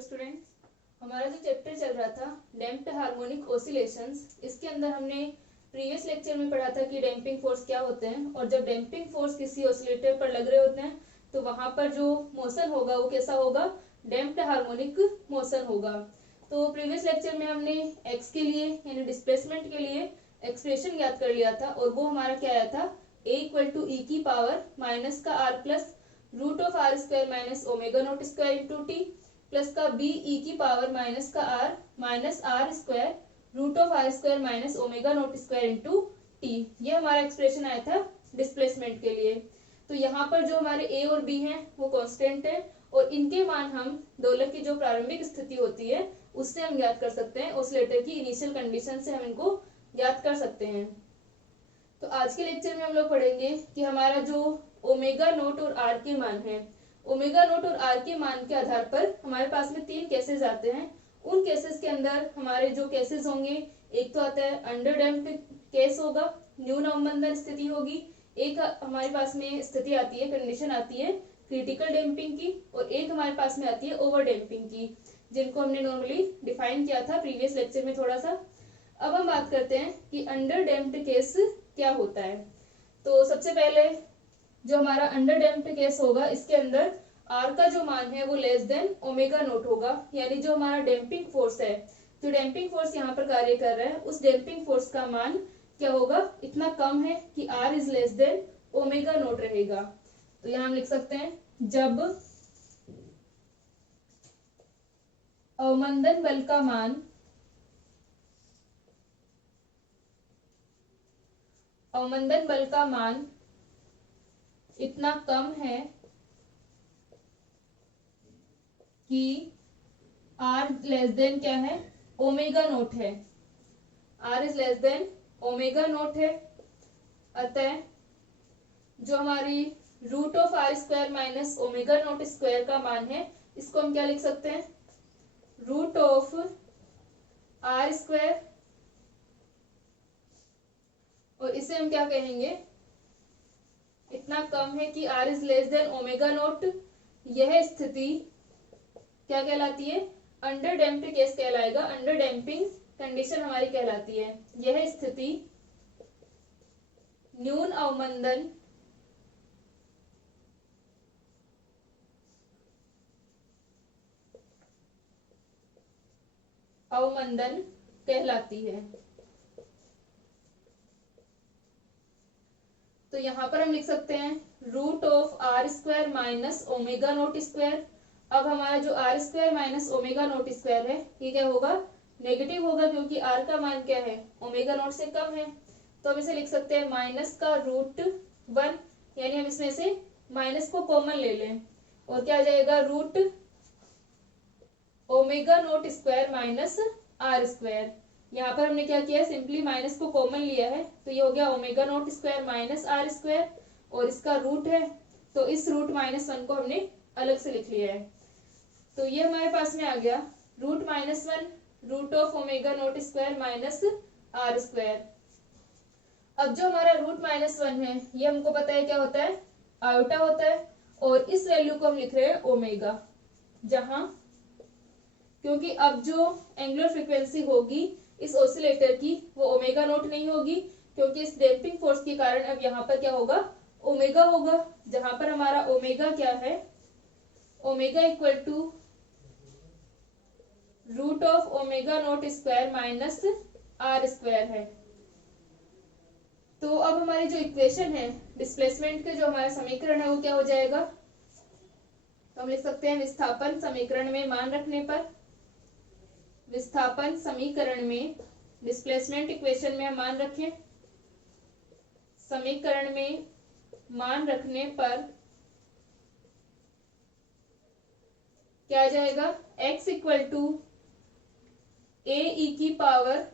Hello students, हमारा जो chapter चल रहा था डैम्प्ड हार्मोनिक ऑसिलेशंस, इसके अंदर हमने प्रीवियस लेक्चर में पढ़ा था कि डैम्पिंग फोर्स क्या होते हैं और जब डैम्पिंग फोर्स किसी ऑसिलेटर पर लग रहे होते हैं तो वहां पर जो मोशन होगा वो कैसा होगा, डैम्प्ड हार्मोनिक मोशन होगा। तो प्रीवियस लेक्चर में हमने एक्स के लिए यानी डिस्प्लेसमेंट के लिए एक्सप्रेशन याद कर लिया था और वो हमारा क्या आया था, a इक्वल टू ई की पावर माइनस का r plus root of R square minus omega naught square into T plus का बी ई की पावर माइनस का R minus R square root of R square minus omega naught square into T. ये हमारा expression आया था displacement के लिए। तो यहाँ पर जो हमारे ए और बी हैं वो कांस्टेंट है और इनके मान हम दोलक की जो प्रारंभिक स्थिति होती है उससे हम ज्ञात कर सकते हैं, ऑसिलेटर की इनिशियल कंडीशन से हम इनको ज्ञात कर सकते हैं। तो आज के लेक्चर में हम लोग पढ़ेंगे कि हमारा जो ओमेगा नोट और आर के मान है, ओमेगा नोट और आर के मान के आधार पर हमारे पास में तीन केसेस आते हैं। उन केसेस के अंदर हमारे जो केसेस होंगे, एक तो आता है अंडर डैम्प्ड केस होगा, न्यून अवमंदन स्थिति होगी, एक हमारे पास में स्थिति आती है, कंडीशन आती है क्रिटिकल डैम्पिंग की, और एक हमारे पास में आती है ओवर डैम्पिंग की, जिनको हमने नॉर्मली डिफाइन किया था प्रीवियस लेक्चर में थोड़ा सा। अब हम बात करते हैं कि अंडर डैम्प्ड केस क्या होता है। तो सबसे पहले जो हमारा अंडर डैम्प्ड केस होगा, इसके अंदर आर का जो मान है वो लेस देन ओमेगा नोट होगा, यानी जो हमारा डैम्पिंग फोर्स है, जो डैम्पिंग फोर्स यहाँ पर कार्य कर रहा है उस डैम्पिंग फोर्स का मान क्या होगा, इतना कम है कि R is less than omega naught रहेगा। तो यहाँ हम लिख सकते हैं जब अवमंदन बल का मान अवमंदन बल का मान इतना कम है कि आर लेस देन क्या है, ओमेगा नोट है, R is less than omega naught है। अतः जो हमारी root of R square minus omega naught square का मान है, इसको हम क्या लिख सकते हैं, रूट ऑफ आर स्क्वायर, और इसे हम क्या कहेंगे, इतना कम है कि R is less than omega naught. यह स्थिति क्या कहलाती है, अंडर डैम्प्ड केस कहलाएगा, अंडर डैम्पिंग कंडीशन हमारी कहलाती है। यह स्थिति न्यून अवमंदन कहलाती है। तो यहाँ पर हम लिख सकते हैं root of R square minus omega naught square. अब हमारा जो R square minus omega naught square है ये क्या होगा, नेगेटिव होगा, क्योंकि आर का मान क्या है, ओमेगा नोट से कम है। तो हम इसे लिख सकते हैं माइनस का रूट 1, यानी हम इसमें से माइनस को कॉमन ले लें और क्या आ जाएगा, root omega naught square minus R square. यहाँ पर हमने क्या किया है, सिंपली माइनस को कॉमन लिया है, तो ये हो गया omega naught square minus R square, और इसका रूट है तो इस रूट -1 को हमने अलग से लिख लिया है। तो ये हमारे पास में आ गया root -1 root of omega naught square minus R square. अब जो हमारा रूट -1 है ये हमको पता है क्या होता है, आयोटा होता है, और इस वैल्यू को हम लिख रहे हैं ओमेगा, जहां क्योंकि अब जो एंगुलर फ्रीक्वेंसी होगी इस ऑसिलेटर की वो ओमेगा नोट नहीं होगी, क्योंकि इस डैम्पिंग फोर्स के कारण अब यहाँ पर क्या होगा, ओमेगा होगा, जहां पर हमारा ओमेगा क्या है, omega equal to root of omega naught square minus R square है। तो अब हमारी जो इक्वेशन है डिस्प्लेसमेंट के, जो हमारा समीकरण है वो क्या हो जाएगा, तो हम लिख सकते हैं विस्थापन समीकरण में मान रखने पर, विस्थापन समीकरण में डिस्प्लेसमेंट इक्वेशन में हम मान रखें, समीकरण में मान रखने पर क्या आ जाएगा, x इक्वल टू ए ई की पावर,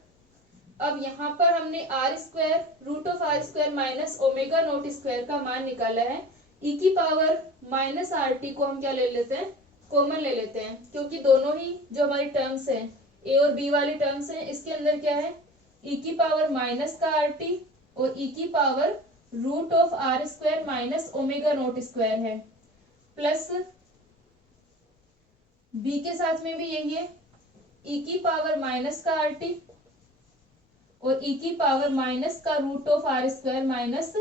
अब यहाँ पर हमने R square root of R square minus omega naught square का मान निकाला है, ई की पावर माइनस आर टी को हम क्या ले लेते हैं, कॉमन ले लेते हैं, क्योंकि दोनों ही जो हमारी टर्म्स हैं ए और बी वाली टर्म्स हैं, इसके अंदर क्या है, ई की पावर माइनस का आर टी और ई की power root of R square minus omega naught square है, प्लस बी के साथ में भी यही है, ई की पावर माइनस का आर टी और ई की पावर माइनस का root of R square minus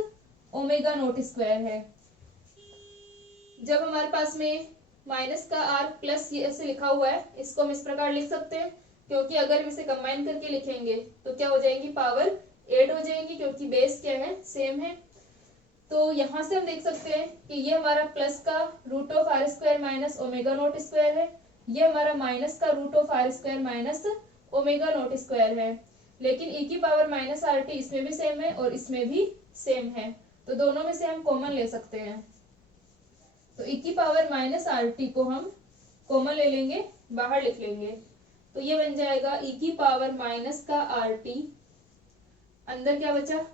omega naught square है। जब हमारे पास में माइनस का आर प्लस ये ऐसे लिखा हुआ है, इसको हम इस प्रकार लिख सकते हैं, क्योंकि अगर हम इसे कंबाइन करके लिखेंगे तो क्या हो जाएंगी, पावर ऐड हो जाएंगी, क्योंकि बेस क्या है, सेम है। तो यहाँ से हम देख सकते हैं कि ये हमारा प्लस का root of R square minus omega naught square है, ये हमारा माइनस का root of R square minus omega naught square है। लेकिन ई की पावर माइनस आर टी इसमें भी सेम है और इसमें भी सेम है, तो दोनों में से हम कॉमन ले सकते हैं। तो ई की पावर माइनस आर टी को हम कॉमन ले लेंगे, बाहर लिख लेंगे, तो ये बन जाएगा ई की पावर माइनस का आर टी, अंदर क्या बचा,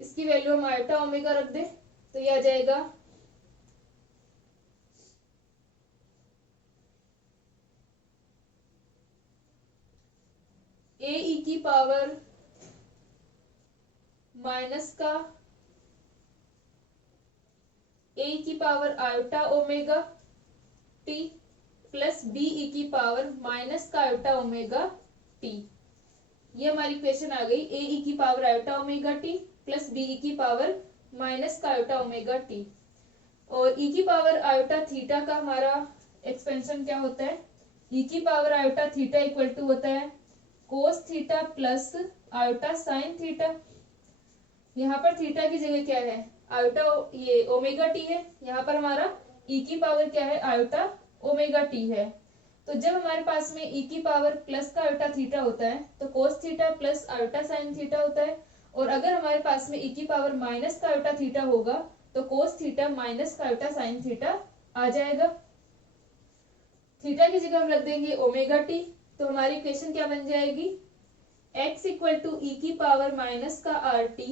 इसकी वैल्यू हम आयोटा ओमेगा रख दे, तो ये आ जाएगा ए ई की पावर माइनस का ए की power iota omega T plus B E की पावर माइनस का आयोटा ओमेगा टी। ये हमारी इक्वेशन आ गई, ए ई की power iota omega T plus B E की पावर माइनस का आयोटा ओमेगा टी। और ई की पावर आयोटा थीटा का हमारा एक्सपेंशन क्या होता है, ई की power iota theta equal to होता है cos theta plus iota sine theta. यहाँ पर थीटा की जगह क्या है, आयोटा, ये ओमेगा टी है, यहाँ पर हमारा ई की पावर क्या है, आयोटा ओमेगा टी है। तो जब हमारे पास में ई की पावर प्लस का आयोटा थीटा होता है तो कोस theta plus iota sine theta होता है, और अगर हमारे पास में ई की पावर माइनस का आयोटा थीटा होगा तो कोस थीटा माइनस का आयोटा साइन थीटा आ जाएगा। थीटा की जगह हम रख देंगे ओमेगा टी, तो हमारी इक्वेशन क्या बन जाएगी, x इक्वल टू ई की पावर माइनस का आर टी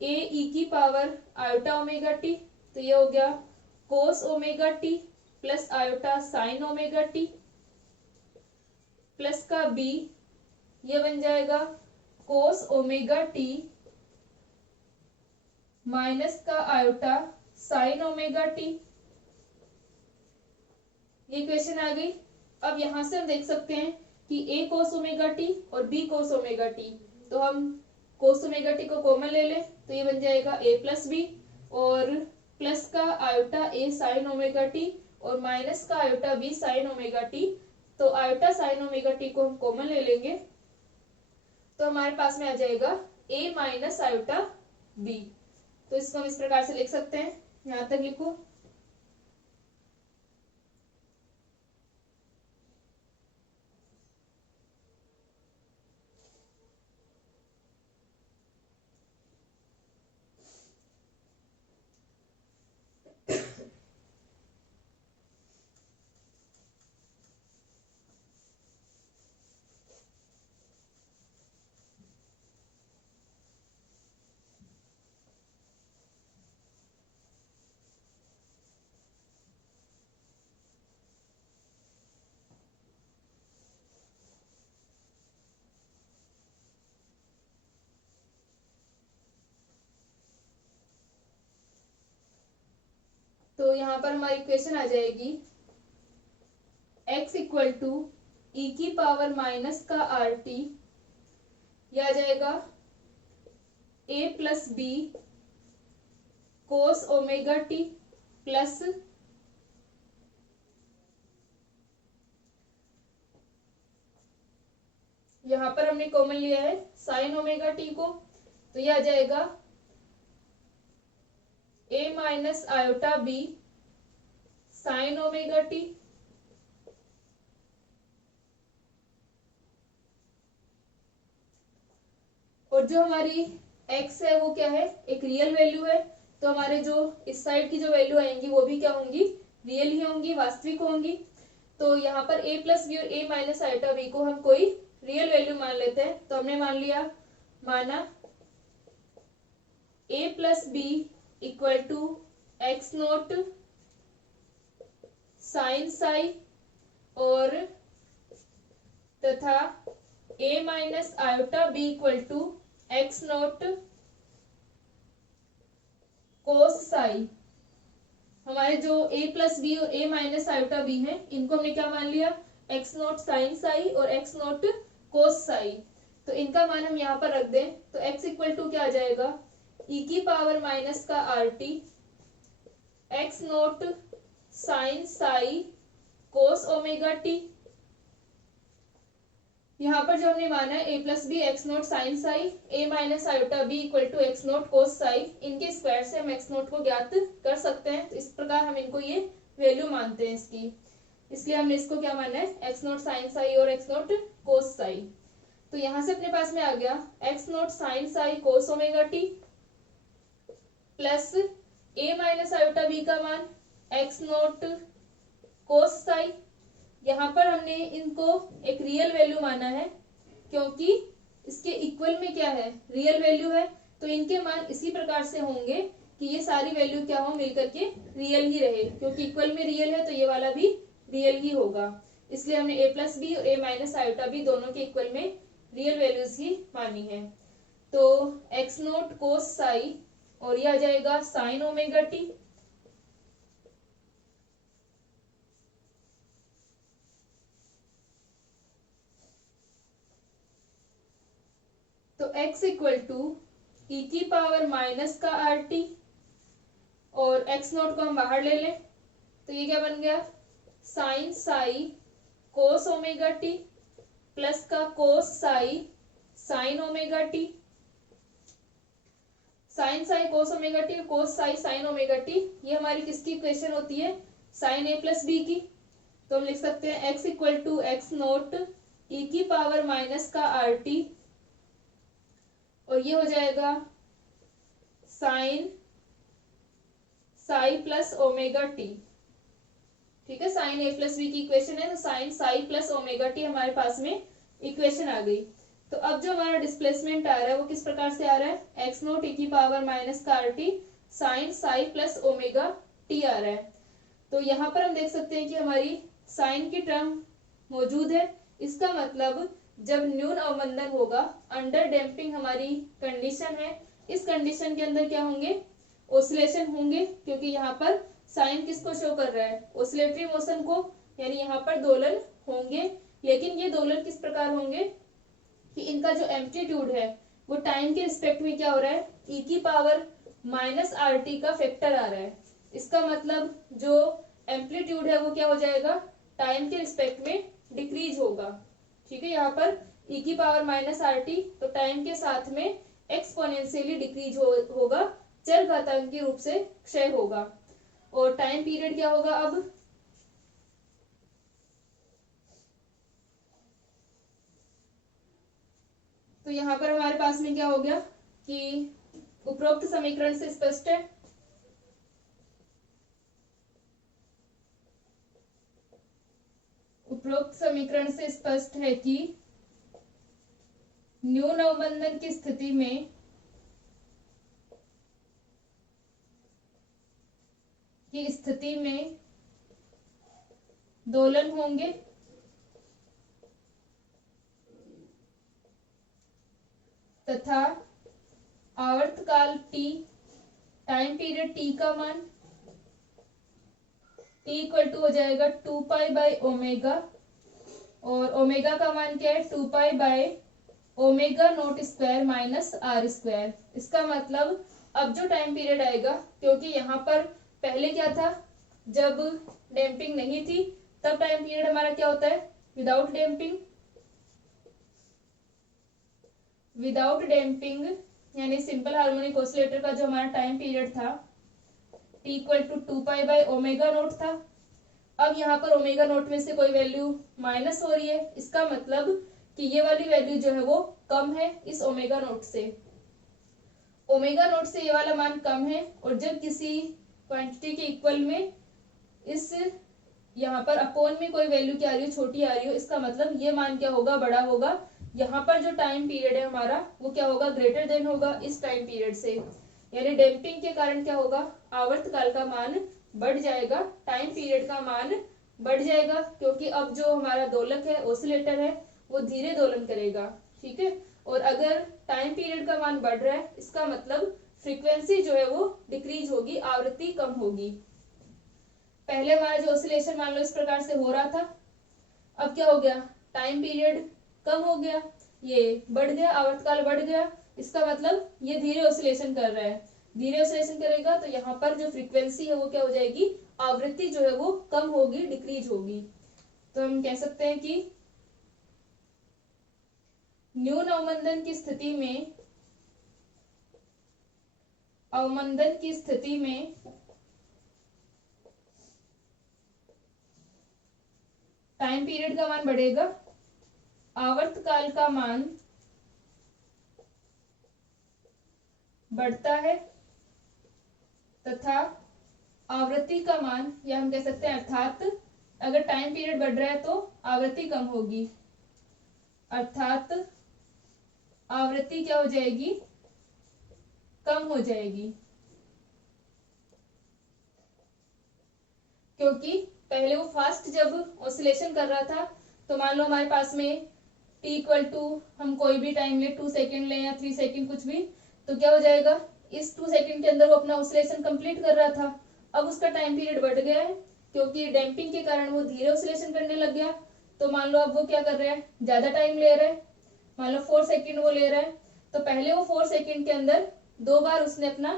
ए ई की पावर आयोटा ओमेगा टी, तो ये हो गया कोस omega T plus iota sign omega T plus का बी, ये बन जाएगा कोस ओमेगा टी माइनस का आयोटा साइन ओमेगा टी। ये इक्वेशन आ गई। अब यहां से हम देख सकते हैं कि a कोस ओमेगा टी और b कोस ओमेगा टी, तो हम कोस ओमेगा टी को कॉमन ले लें, तो ये बन जाएगा a प्लस बी और प्लस का iota a sign omega T और माइनस का iota b sign omega T. तो आयोटा साइन ओमेगा टी को हम कॉमन ले लेंगे, तो हमारे पास में आ जाएगा a माइनस आयोटा b। तो इसको हम इस प्रकार से लिख सकते हैं, यहां तक लिखो। तो यहाँ पर हमारी इक्वेशन आ जाएगी x इक्वल टू ई की पावर माइनस का आर टी, यह आ जाएगा a plus B cos omega T plus यहाँ पर हमने कॉमन लिया है साइन ओमेगा टी को, तो यह आ जाएगा a minus iota B sine omega T और जो हमारी x है वो क्या है, एक रियल वैल्यू है, तो हमारे जो इस साइड की जो वैल्यू आएंगी वो भी क्या होंगी, रियल ही होंगी, वास्तविक होंगी। तो यहाँ पर a प्लस बी और a माइनस आयोटा बी को हम कोई रियल वैल्यू मान लेते हैं, तो हमने मान लिया, माना a plus B equal to x naught sine psi और तथा a minus iota b equal to x naught cos psi. हमारे जो a प्लस बी और a माइनस आयोटा बी है, इनको हमने क्या मान लिया, x नॉट साइन साई और x नॉट कोस साई। तो इनका मान हम यहाँ पर रख दें तो x इक्वल टू क्या आ जाएगा, e की पावर माइनस का rt x naught sine psi cos omega t. यहाँ पर जो हमने माना है a plus b x naught sine psi a minus iota b equal to x naught cos psi, इनके स्क्वायर से हम एक्स नोट को ज्ञात कर सकते हैं। तो इस प्रकार हम इनको ये वैल्यू मानते हैं इसकी, इसलिए हमने इसको क्या माना है, एक्स नोट साइन साई और एक्स नोट कोस साई। तो यहाँ से अपने पास में आ गया X naught sine psi cos omega T plus a minus iota b का मान एक्स नोट कोस साई। यहाँ पर हमने इनको एक रियल वैल्यू माना है क्योंकि इसके इक्वल में क्या है, रियल वैल्यू है, तो इनके मान इसी प्रकार से होंगे कि ये सारी वैल्यू क्या हो, मिलकर के रियल ही रहे, क्योंकि इक्वल में रियल है तो ये वाला भी रियल ही होगा। इसलिए हमने a प्लस बी और a माइनस आयोटा बी दोनों के इक्वल में रियल वैल्यूज ही मानी है। तो एक्स नोट कोस साई और ये आ जाएगा साइन ओमेगा टी, तो x इक्वल टू ई की पावर माइनस का आर टी और x नोट को हम बाहर ले लें तो ये क्या बन गया, sine psi cos omega T plus का cos psi sine omega t. Sine psi cos omega T और cos psi sine omega T, ये हमारी किसकी इक्वेशन होती है, साइन ए प्लस बी की। तो हम लिख सकते हैं x equal to x naught e की पावर माइनस का आर टी और ये हो जाएगा sine psi plus omega t. ठीक है, साइन ए प्लस बी की इक्वेशन है तो sine psi plus omega t हमारे पास में इक्वेशन आ गई। तो अब जो हमारा डिस्प्लेसमेंट आ रहा है वो किस प्रकार से आ रहा है, एक्स नोट ई की पावर माइनस का R T sine psi plus omega t आ रहा है। तो यहाँ पर हम देख सकते हैं कि हमारी साइन की टर्म मौजूद है, इसका मतलब जब न्यून अवमंदन होगा, अंडर डैम्पिंग हमारी कंडीशन है, इस कंडीशन के अंदर क्या होंगे, ओसिलेशन होंगे, क्योंकि यहाँ पर साइन किसको शो कर रहा है, ओसिलेटरी मोशन को, यानी यहाँ पर दोलन होंगे। लेकिन ये दोलन किस प्रकार होंगे कि इनका जो एम्पलीट्यूड है वो टाइम के रिस्पेक्ट में क्या हो रहा है, ई की पावर माइनस आर टी का फैक्टर आ रहा है। इसका मतलब जो एम्पलीट्यूड है वो क्या हो जाएगा, टाइम के रिस्पेक्ट में डिक्रीज होगा। ठीक है, यहाँ पर e की पावर माइनस आर टी, तो टाइम के साथ में एक्सपोनेंशियली डिक्रीज होगा, चर घातांकी रूप से क्षय होगा। और टाइम पीरियड क्या होगा अब, तो यहाँ पर हमारे पास में क्या हो गया कि उपरोक्त समीकरण से स्पष्ट है, उपरोक्त समीकरण से स्पष्ट है कि न्यून अवमंदन की स्थिति में दोलन होंगे तथा आवर्तकाल t, टाइम पीरियड t का मान t इक्वल टू हो जाएगा 2 पाई बाई ओमेगा, और ओमेगा का मान क्या है, 2 pi by omega naught square minus R square. इसका मतलब अब जो टाइम पीरियड आएगा, क्योंकि यहाँ पर पहले क्या था, जब डैम्पिंग नहीं थी तब टाइम पीरियड हमारा क्या होता है, विदाउट डैम्पिंग यानी सिंपल हार्मोनिक ऑसिलेटर का जो हमारा टाइम पीरियड था t equal to 2 pi by omega naught था। अब यहाँ पर ओमेगा नोट में से कोई वैल्यू माइनस हो रही है, इसका मतलब कि ये वाली वैल्यू जो है वो कम है इस ओमेगा नोट से, ओमेगा नोट से ये वाला मान कम है। और जब किसी क्वांटिटी के इक्वल में इस यहाँ पर अपोन में कोई वैल्यू क्या आ रही हो, छोटी आ रही हो, इसका मतलब ये मान क्या होगा, बड़ा होगा। यहाँ पर जो टाइम पीरियड है हमारा वो क्या होगा, ग्रेटर देन होगा इस टाइम पीरियड से, यानी डैम्पिंग के कारण क्या होगा, आवर्तकाल का मान बढ़ जाएगा, टाइम पीरियड का मान बढ़ जाएगा, क्योंकि अब जो हमारा दोलक है, ओसिलेटर है, वो धीरे दोलन करेगा। ठीक है, और अगर टाइम पीरियड का मान बढ़ रहा है, इसका मतलब फ्रीक्वेंसी जो है वो डिक्रीज होगी, आवृत्ति कम होगी। पहले हमारा जो ऑसिलेशन मान लो इस प्रकार से हो रहा था, अब क्या हो गया, टाइम पीरियड कम हो गया, ये बढ़ गया, आवर्तकाल बढ़ गया, इसका मतलब ये धीरे ऑसिलेशन कर रहा है। धीरे ऑसिलेशन करेगा तो यहाँ पर जो फ्रीक्वेंसी है वो क्या हो जाएगी, आवृत्ति जो है वो कम होगी, डिक्रीज होगी। तो हम कह सकते हैं कि न्यून अवमंदन की स्थिति में, अवमंदन की स्थिति में टाइम पीरियड का मान बढ़ेगा, आवर्तकाल का मान बढ़ता है तथा आवृत्ति का मान, या हम कह सकते हैं अर्थात अगर टाइम पीरियड बढ़ रहा है तो आवृत्ति कम होगी, अर्थात आवृत्ति क्या हो जाएगी, कम हो जाएगी। क्योंकि पहले वो फास्ट जब ऑसिलेशन कर रहा था तो मान लो हमारे पास में t इक्वल टू हम कोई भी टाइम ले, 2 सेकेंड ले या 3 सेकेंड कुछ भी, तो क्या हो जाएगा, इस 2 सेकेंड के अंदर वो अपना ऑसिलेशन कंप्लीट कर रहा था। अब उसका टाइम पीरियड बढ़ गया है क्योंकि डैम्पिंग के कारण वो धीरे ऑसिलेशन करने लग गया। तो मान लो अब वो क्या कर रहा है, ज्यादा टाइम ले रहा है, मान लो 4 सेकेंड वो ले रहा है, तो पहले वो 4 सेकेंड के अंदर 2 बार उसने अपना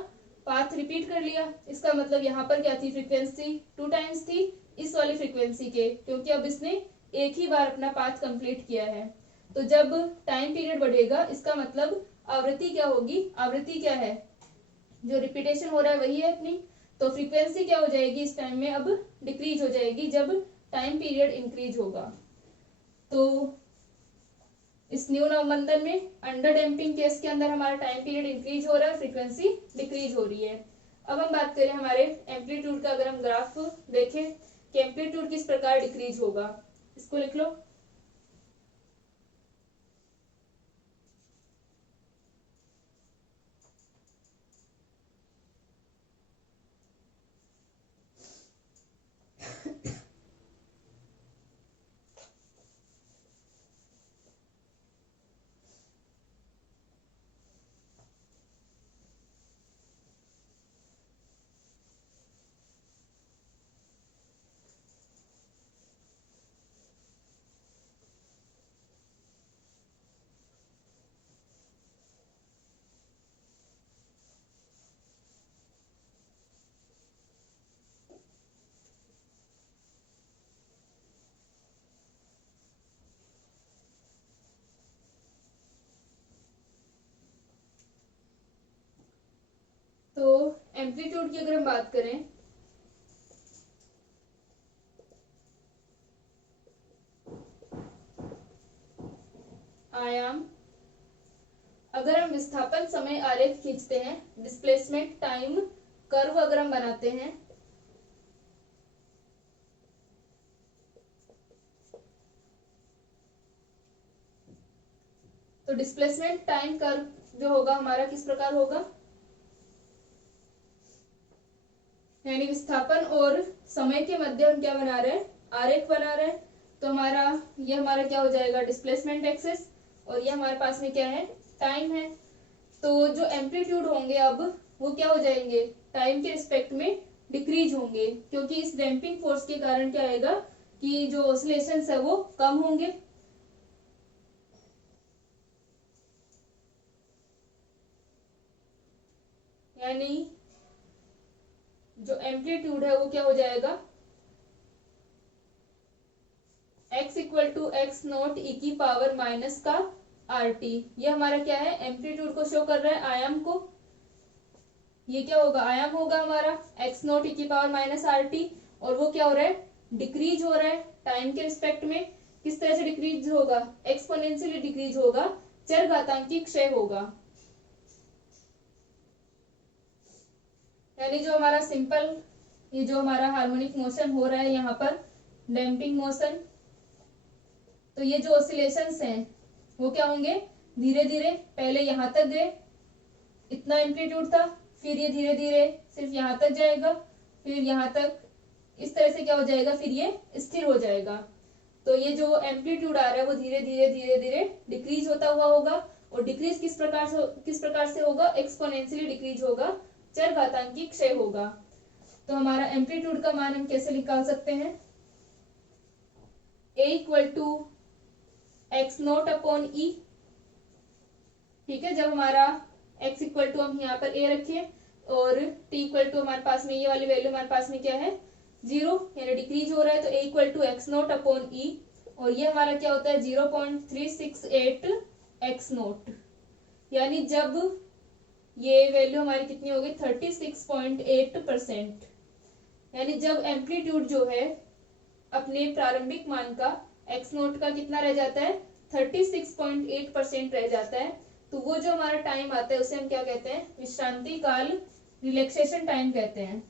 पाथ रिपीट कर लिया। इसका मतलब यहाँ पर क्या थी, फ्रीक्वेंसी 2 टाइम्स थी इस वाली फ्रीक्वेंसी के, क्योंकि अब इसने एक ही बार अपना पाथ कंप्लीट किया है। तो जब टाइम पीरियड बढ़ेगा इसका मतलब आवृत्ति क्या होगी, आवृत्ति क्या है, जो रिपीटेशन हो रहा है वही है अपनी, तो फ्रीक्वेंसी क्या हो जाएगी इस टाइम में, अब डिक्रीज हो जाएगी जब टाइम पीरियड इंक्रीज होगा। तो इस न्यून अवमंदन में अंडर डैम्पिंग केस के अंदर हमारा टाइम पीरियड इंक्रीज हो रहा है, फ्रीक्वेंसी डिक्रीज हो रही है। अब हम बात करें हमारे एम्पलीट्यूड का, अगर हम ग्राफ देखें कि एम्पलीट्यूड किस प्रकार डिक्रीज होगा, इसको लिख लो। तो एम्पलीट्यूड की अगर हम बात करें, आयाम, अगर हम विस्थापन समय आरेख खींचते हैं, डिस्प्लेसमेंट टाइम कर्व अगर हम बनाते हैं, तो डिस्प्लेसमेंट टाइम कर्व जो होगा हमारा किस प्रकार होगा, यानी विस्थापन और समय के मध्य हम क्या बना रहे हैं, आरेख बना रहे हैं। तो ये हमारा क्या हो जाएगा, डिस्प्लेसमेंट एक्सिस, और ये हमारे पास में क्या है, टाइम है। तो जो एम्पलीट्यूड होंगे अब वो क्या हो जाएंगे, टाइम के रिस्पेक्ट में डिक्रीज होंगे, क्योंकि इस डैम्पिंग फोर्स के कारण क्या आएगा कि जो ऑसिलेशंस है वो कम होंगे। यानी जो एम्पलीट्यूड है वो क्या हो जाएगा, x equal to x naught e की पावर माइनस का आर टी। ये हमारा क्या है, एम्पलीट्यूड को शो कर रहा है, आयाम को। ये क्या होगा, आयाम होगा हमारा x नॉट ई की पावर माइनस आर टी, और वो क्या हो रहा है, डिक्रीज हो रहा है टाइम के रिस्पेक्ट में। किस तरह से डिक्रीज होगा, एक्सपोनेंशियली डिक्रीज होगा, चरघातांकी क्षय होगा। यानी जो हमारा सिंपल, ये जो हमारा हार्मोनिक मोशन हो रहा है यहाँ पर, डैम्पिंग मोशन, तो ये जो ऑसिलेशंस हैं वो क्या होंगे, धीरे धीरे पहले यहाँ तक गए, इतना एम्पलीट्यूड था, फिर ये धीरे धीरे सिर्फ यहाँ तक जाएगा, फिर यहाँ तक, इस तरह से क्या हो जाएगा, फिर ये स्थिर हो जाएगा। तो ये जो एम्पलीट्यूड आ रहा है वो धीरे धीरे धीरे धीरे डिक्रीज होता हुआ होगा, और डिक्रीज किस प्रकार से होगा, एक्सपोनेंशियली डिक्रीज होगा, चरघातांकी क्षय होगा। तो हमारा एम्पलीट्यूड का मान हम कैसे निकाल सकते हैं, a equal to x naught upon e. ठीक है, जब हमारा x इक्वल टू हम यहाँ पर a रखें और t इक्वल टू हमारे पास में ये वाली वैल्यू हमारे पास में क्या है 0 यानी डिक्रीज हो रहा है, तो a equal to x naught upon e, और ये हमारा क्या होता है 0.368 एक्स नोट, यानी जब ये वैल्यू हमारी कितनी होगी 36.8%, यानी जब एम्पलीट्यूड जो है अपने प्रारंभिक मान का एक्स नोट का कितना रह जाता है 36.8% रह जाता है, तो वो जो हमारा टाइम आता है उसे हम क्या कहते हैं, विश्रांति काल, रिलैक्सेशन टाइम कहते हैं।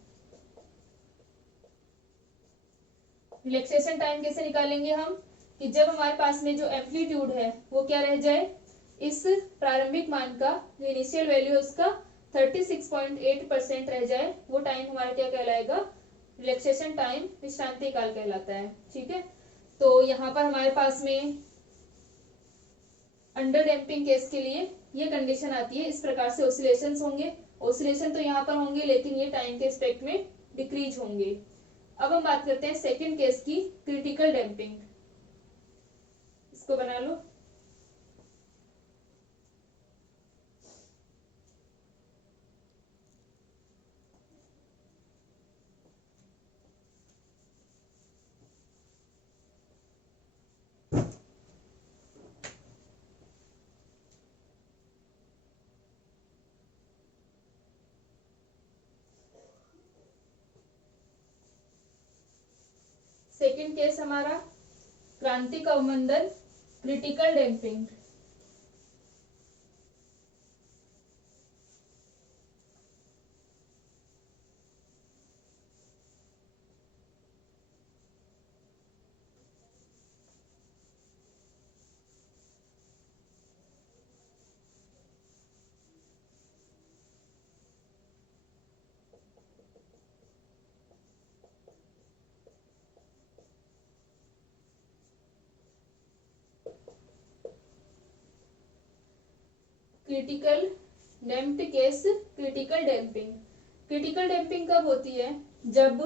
रिलैक्सेशन टाइम कैसे निकालेंगे हम, कि जब हमारे पास में जो एम्पलीट्यूड है वो क्या रह जाए, इस प्रारंभिक मान का जो इनिशियल वैल्यू है उसका 36.8% रह जाए, वो टाइम हमारा क्या कहलाएगा, रिलैक्सेशन टाइम, विश्रांति काल कहलाता है। ठीक है, तो यहाँ पर हमारे पास में अंडर डैम्पिंग केस के लिए ये कंडीशन आती है, इस प्रकार से ऑसिलेशंस होंगे। ऑसिलेशन तो यहाँ पर होंगे लेकिन ये टाइम के रिस्पेक्ट में डिक्रीज होंगे। अब हम बात करते हैं सेकंड केस की, क्रिटिकल डैम्पिंग। इसको बना लो। सेकंड केस हमारा क्रांतिक अवमंदन, critical damping. Critical damped case, critical damping. Critical damping कब होती है, जब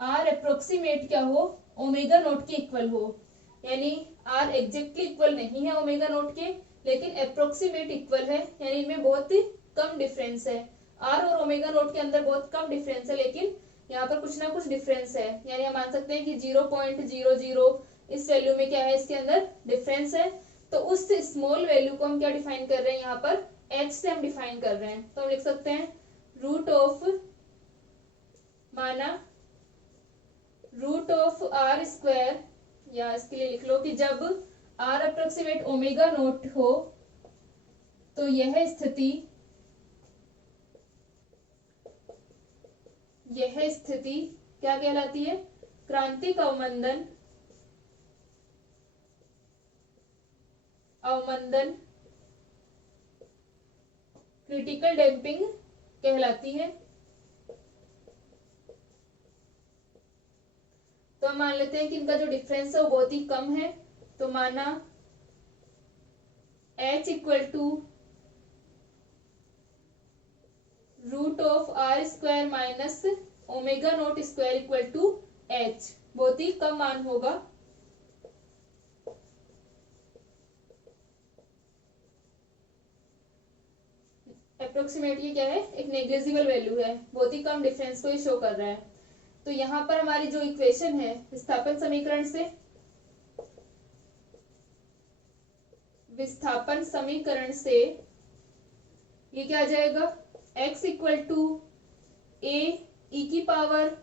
आर अप्रोक्सीमेट क्या हो, ओमेगा नोट के इक्वल हो, यानी आर एग्जैक्टली इक्वल नहीं है ओमेगा नोट के, लेकिन अप्रोक्सीमेट इक्वल है, यानी इनमें बहुत कम डिफरेंस है। आर और ओमेगा नोट के अंदर बहुत कम डिफरेंस है, लेकिन यहाँ पर कुछ ना कुछ डिफरेंस है, यानी हम मान सकते हैं कि 0.00 इस वैल्यू में क्या है, इसके अंदर डिफरेंस है। तो उस स्मॉल वैल्यू को हम क्या डिफाइन कर रहे हैं, यहाँ पर h से हम डिफाइन कर रहे हैं, तो हम लिख सकते हैं रूट ऑफ, माना रूट ऑफ आर स्क्वायर, या इसके लिए लिख लो कि जब आर अप्रोक्सीमेट ओमेगा नोट हो तो यह स्थिति क्या कहलाती है, क्रांतिक अवमंदन क्रिटिकल डैम्पिंग कहलाती है। तो हम मान लेते हैं कि इनका जो डिफरेंस है वो बहुत ही कम है, तो माना h equal to root of R square minus omega naught square equal to h, बहुत ही कम मान होगा। अप्रोक्सीमेट ये क्या है, एक नेग्लिजिबल वैल्यू है, बहुत ही कम डिफरेंस को ये शो कर रहा है। तो यहाँ पर हमारी जो इक्वेशन है विस्थापन समीकरण से ये क्या आ जाएगा, x equal to a e की पावर,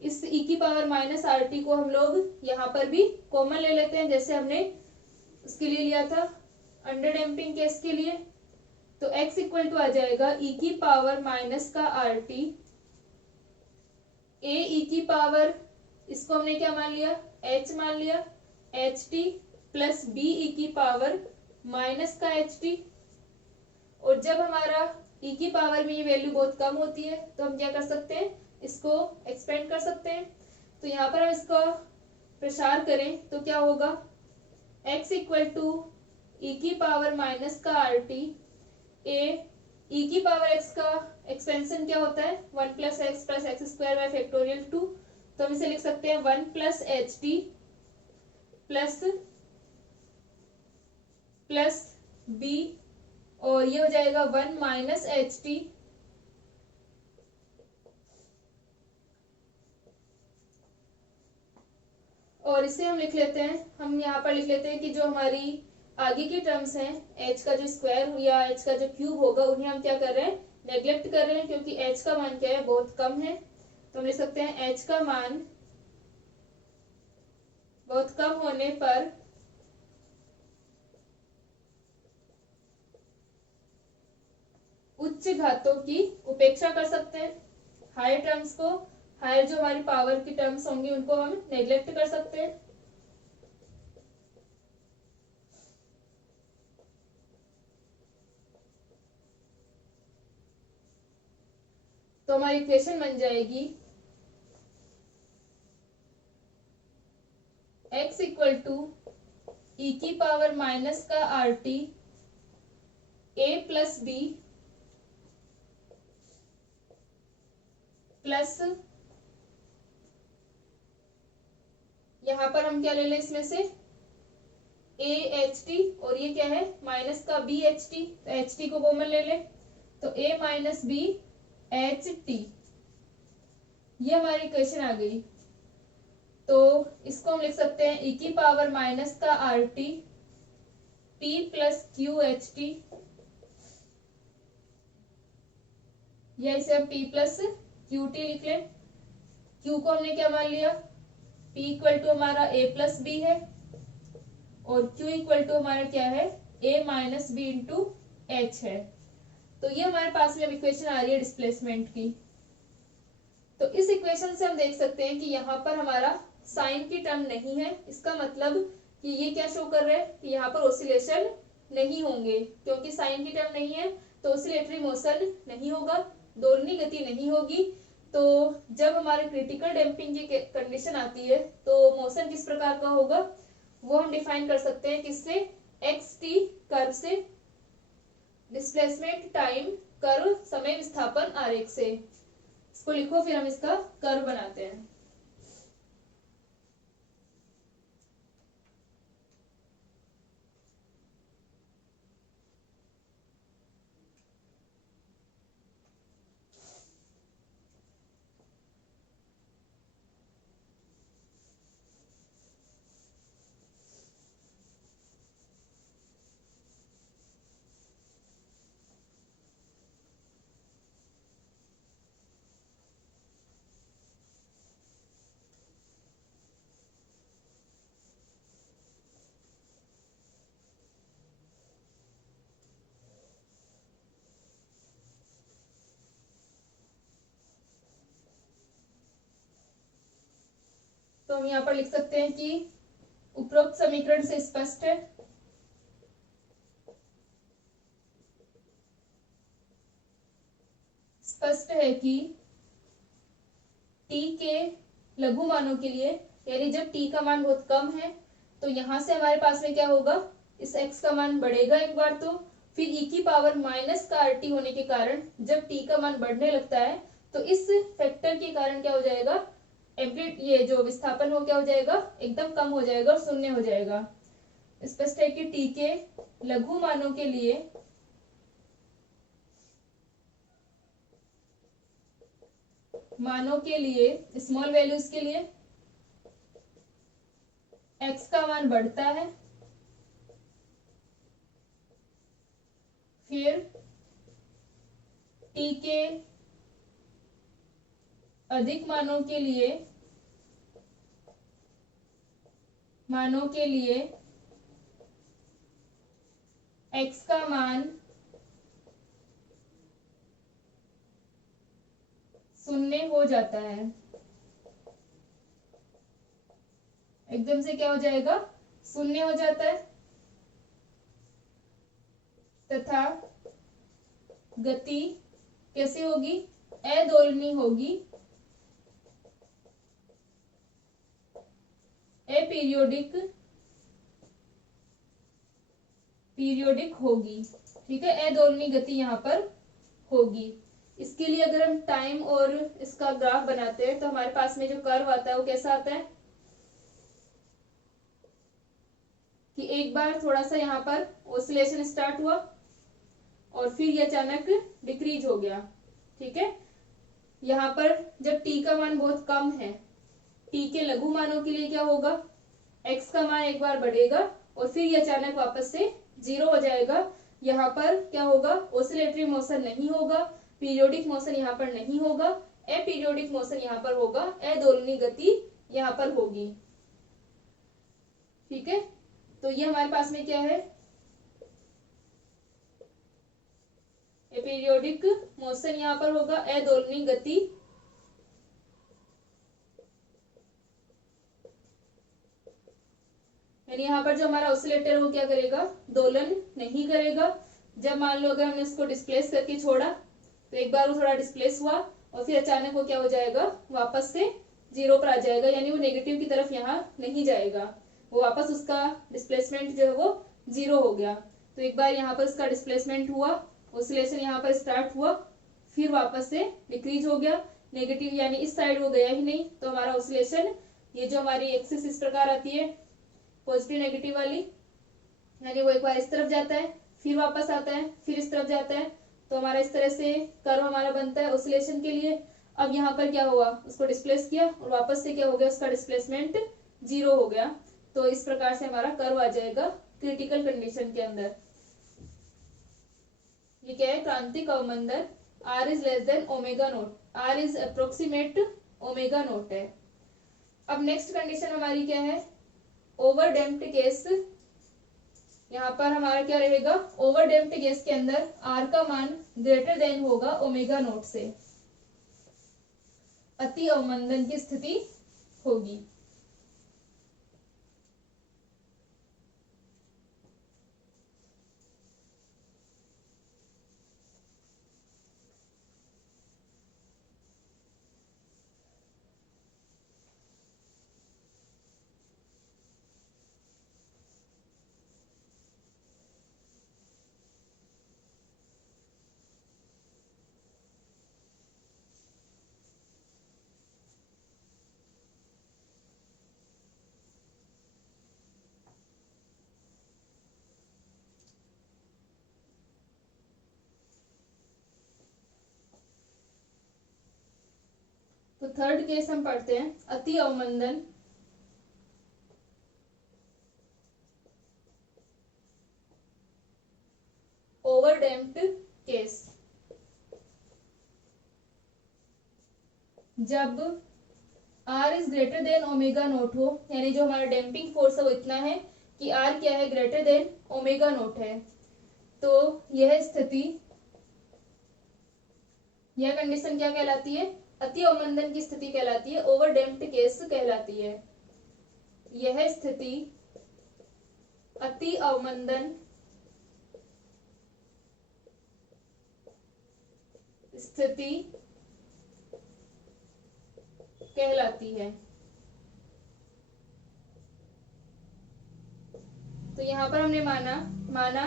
इस e की पावर माइनस आर टी को हम लोग यहाँ पर भी कॉमन ले लेते हैं, जैसे हमने उसके लिए लिया था अंडर डैम्पिंग केस के लिए। तो x इक्वल टू आ जाएगा e की पावर माइनस का आर टी, a e की पावर, इसको हमने क्या मान लिया, h मान लिया, H T plus B E की पावर माइनस का एच टी। और जब हमारा e की पावर में ये वैल्यू बहुत कम होती है तो हम क्या कर सकते हैं, इसको एक्सपेंड कर सकते हैं। तो यहाँ पर हम इसका प्रसार करें तो क्या होगा, x इक्वल टू ई की पावर माइनस का आर टी, a ई की पावर एक्स का एक्सपेंशन क्या होता है 1 plus X plus X square by factorial 2। तो हम इसे लिख सकते हैं 1 plus H T plus plus B, और ये हो जाएगा 1 माइनस एच टी और इसे हम लिख लेते हैं, हम यहाँ पर लिख लेते हैं कि जो हमारी आगे की टर्म्स हैं h का जो स्क्वायर या h का जो क्यूब होगा उन्हें हम क्या कर रहे हैं नेग्लेक्ट कर रहे हैं, क्योंकि h का मान क्या है बहुत कम है। तो हम लिख सकते हैं h का मान बहुत कम होने पर उच्च घातों की उपेक्षा कर सकते हैं। हायर टर्म्स को, हायर जो हमारी पावर की टर्म्स होंगी उनको हम नेग्लेक्ट कर सकते हैं। तो हमारी इक्वेशन बन जाएगी x इक्वल टू ई की पावर माइनस का are T A plus B plus, यहाँ पर हम क्या ले लें इसमें से ए एच टी और ये क्या है माइनस का बी एच टी, तो एच टी को कॉमन ले लें तो ए माइनस बी एच टी, ये हमारी इक्वेशन आ गई। तो इसको हम लिख सकते हैं ई की पावर माइनस का R T P plus Q H T, या इसे हम पी प्लस क्यू टी लिख लें। क्यू को हमने क्या मान लिया पी इक्वल टू हमारा ए प्लस बी है और क्यू इक्वल टू हमारा क्या है ए माइनस बी इंटू एच है। तो ये हमारे पास में अब इक्वेशन आ रही है डिस्प्लेसमेंट की। तो इस इक्वेशन से हम देख सकते हैं कि यहाँ पर हमारा साइन की टर्म नहीं है, इसका मतलब कि ये क्या शो कर रहा है कि यहाँ पर ऑसिलेशन नहीं होंगे, क्योंकि साइन की टर्म नहीं है तो ऑसिलेटरी मोशन नहीं होगा, दोलनी गति नहीं होगी। तो जब हमारे क्रिटिकल डैम्पिंग की कंडीशन आती है तो मोशन किस प्रकार का होगा वो हम डिफाइन कर सकते हैं किससे, एक्स टी कर्व से, डिस्प्लेसमेंट टाइम कर्व समय विस्थापन आरेख से। इसको लिखो फिर हम इसका कर्व बनाते हैं। तो हम यहाँ पर लिख सकते हैं कि उपरोक्त समीकरण से स्पष्ट है कि t के लघु मानों के लिए, यानी जब t का मान बहुत कम है तो यहां से हमारे पास में क्या होगा इस x का मान बढ़ेगा एक बार, तो फिर e की पावर माइनस का rt होने के कारण जब t का मान बढ़ने लगता है तो इस फैक्टर के कारण क्या हो जाएगा ये जो विस्थापन हो क्या हो जाएगा एकदम कम हो जाएगा और शून्य हो जाएगा। स्पष्ट है कि t के लघु मानों के लिए स्मॉल वैल्यूज के लिए x का मान बढ़ता है, फिर t के अधिक मानों के लिए x का मान शून्य हो जाता है, एकदम से क्या हो जाएगा शून्य हो जाता है, तथा गति कैसी होगी अदोलनी होगी, पीरियोडिक होगी। ठीक है, अदोलनी गति यहाँ पर होगी। इसके लिए अगर हम टाइम और इसका ग्राफ बनाते हैं तो हमारे पास में जो कर्व आता है वो कैसा आता है कि एक बार थोड़ा सा यहाँ पर ऑसिलेशन स्टार्ट हुआ और फिर ये अचानक डिक्रीज हो गया। ठीक है, यहाँ पर जब t का मान बहुत कम है, t के लघु मानों के लिए क्या होगा, x का मान एक बार बढ़ेगा और फिर ये अचानक वापस से 0 हो जाएगा। यहाँ पर क्या होगा, ऑसिलेटरी मोशन नहीं होगा, पीरियोडिक मोशन यहाँ पर नहीं होगा, अपीरियोडिक मोशन यहाँ पर होगा, अदोलनी गति यहाँ पर होगी। ठीक है, तो ये हमारे पास में क्या है, अपीरियोडिक मोशन यहाँ पर होगा, अदोलनी गति यानी यहाँ पर जो हमारा ऑसिलेटर वो क्या करेगा, दोलन नहीं करेगा। जब मान लो अगर हमने उसको डिस्प्लेस करके छोड़ा तो एक बार वो थोड़ा डिस्प्लेस हुआ और फिर अचानक वो क्या हो जाएगा, वापस से 0 पर आ जाएगा, यानी वो नेगेटिव की तरफ यहाँ नहीं जाएगा, वो वापस उसका डिस्प्लेसमेंट जो है वो 0 हो गया। तो एक बार यहाँ पर उसका डिस्प्लेसमेंट हुआ, ऑसिलेशन यहाँ पर स्टार्ट हुआ, फिर वापस से डिक्रीज हो गया, नेगेटिव यानी इस साइड वो गया ही नहीं। तो हमारा ऑसिलेशन, ये जो हमारी एक्सिस इस प्रकार आती है पॉजिटिव नेगेटिव वाली, यानी वो एक बार इस तरफ जाता है, फिर वापस आता है, फिर इस तरफ जाता है। तो हमारा इस तरह से कर्व हमारा बनता है ऑसिलेशन के लिए। अब यहाँ पर क्या हुआ, उसको डिस्प्लेस किया और वापस से क्या हो गया, उसका डिस्प्लेसमेंट 0 हो गया। तो इस प्रकार से हमारा कर्व आ जाएगा क्रिटिकल कंडीशन के अंदर। ये क्या है, क्रांतिक अवमंदन, r is less than omega note, r is approximate omega naught है। अब नेक्स्ट कंडीशन हमारी क्या है, ओवर डैम्प्ड केस। यहाँ पर हमारा क्या रहेगा, ओवर डैम्प्ड केस के अंदर r का मान ग्रेटर देन होगा ओमेगा नोट से, अति अवमंदन की स्थिति होगी। तो थर्ड केस हम पढ़ते हैं, अति अवमंदन। ओवर डैम्प्ड केस, जब r is greater than omega note हो, यानी जो हमारा डैम्पिंग फोर्स है वो इतना है कि r क्या है, ग्रेटर देन ओमेगा नोट है। तो यह स्थिति, यह कंडीशन क्या कहलाती है, अति अवमंदन की स्थिति कहलाती है, ओवर डैम्प्ड केस कहलाती है। यह स्थिति अति अवमंदन स्थिति कहलाती है। तो यहाँ पर हमने माना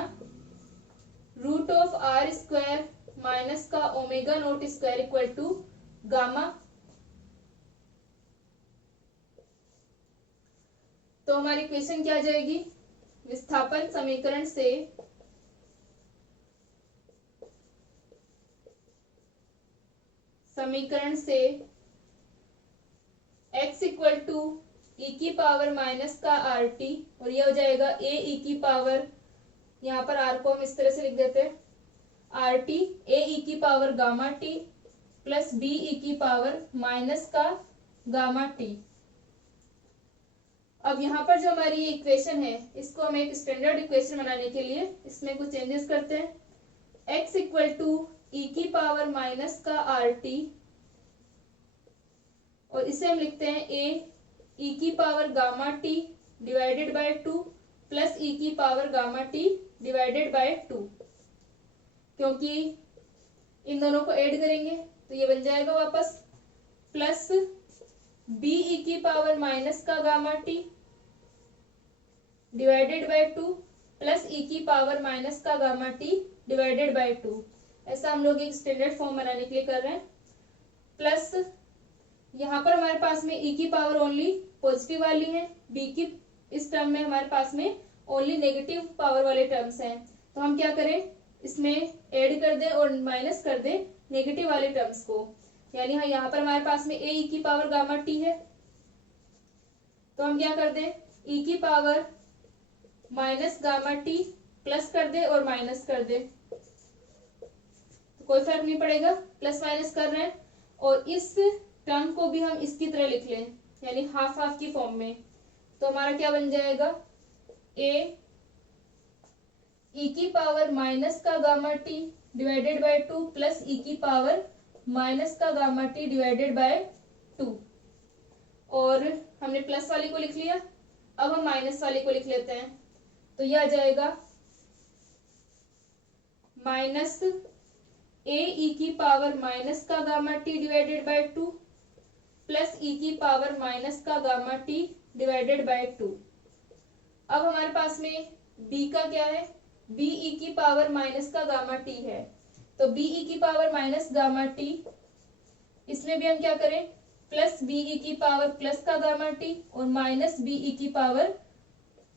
root of r square minus का omega naught square equal to gamma. तो हमारी इक्वेशन क्या आ जाएगी, विस्थापन समीकरण से x इक्वल टू e की पावर माइनस का RT, और यह हो जाएगा a e की पावर, यहाँ पर r को हम इस तरह से लिख देते हैं, RT a e की power gamma t plus b e की पावर माइनस का गामा t। अब यहाँ पर जो हमारी इक्वेशन है, इसको हम एक स्टैंडर्ड इक्वेशन बनाने के लिए इसमें कुछ चेंजेस करते हैं। x इक्वल टू e की पावर माइनस का RT, और इसे हम लिखते हैं a e की power gamma t divided by 2 plus e की power gamma t divided by 2, क्योंकि इन दोनों को ऐड करेंगे तो ये बन जाएगा वापस प्लस b e की पावर माइनस का gamma t divided by 2 plus e की पावर माइनस का गामा t डिवाइडेड बाय 2। ऐसा हम लोग एक स्टैंडर्ड फॉर्म बनाने के लिए कर रहे हैं। प्लस यहाँ पर हमारे पास में e की पावर ओनली पॉजिटिव वाली है, b की इस टर्म में हमारे पास में ओनली नेगेटिव पावर वाले टर्म्स हैं। तो हम क्या करें, इसमें ऐड कर दें और माइनस कर दें नेगेटिव वाले टर्म्स को। यानी हाँ, यहाँ पर हमारे पास में a e की पावर गामा t है, तो हम क्या कर दें, e की power minus gamma t plus कर दे और माइनस कर दे, तो कोई फर्क नहीं पड़ेगा, प्लस माइनस कर रहे हैं। और इस टर्म को भी हम इसकी तरह लिख लें, यानी हाफ हाफ की फॉर्म में। तो हमारा क्या बन जाएगा, a e की पावर माइनस का gamma t divided by 2 plus e की पावर माइनस का गामा t डिवाइडेड बाय 2। और हमने प्लस वाली को लिख लिया, अब हम माइनस वाली को लिख लेते हैं। तो यह आ जाएगा माइनस a e की पावर माइनस का gamma t divided by 2 plus e की पावर माइनस का गामा t डिवाइडेड बाय 2। अब हमारे पास में b का क्या है, b e की पावर माइनस का गामा t है, तो b e की पावर माइनस गामा t, इसमें भी हम क्या करें, प्लस b e की पावर प्लस का गामा t और माइनस b e की पावर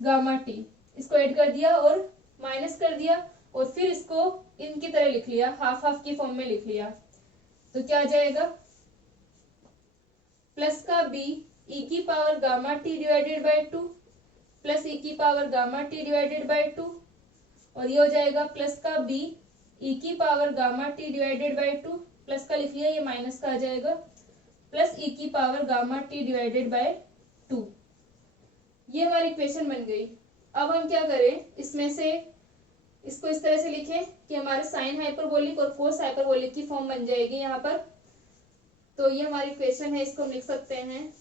गामा t, इसको ऐड कर दिया और माइनस कर दिया और फिर इसको इनकी तरह लिख लिया, हाफ हाफ की फॉर्म में लिख लिया। तो क्या आ जाएगा, प्लस का b e की power gamma t divided by 2 plus e की power gamma t divided by 2, और ये हो जाएगा प्लस का b e की power gamma t divided by 2, plus का लिख लिया, ये माइनस का आ जाएगा, प्लस e की power gamma t divided by 2। ये हमारी इक्वेशन बन गई। अब हम क्या करें, इसमें से इसको इस तरह से लिखें कि हमारे साइन हाइपरबोलिक और कोस हाइपरबोलिक की फॉर्म बन जाएगी यहाँ पर। तो ये हमारी इक्वेशन है, इसको हम लिख सकते हैं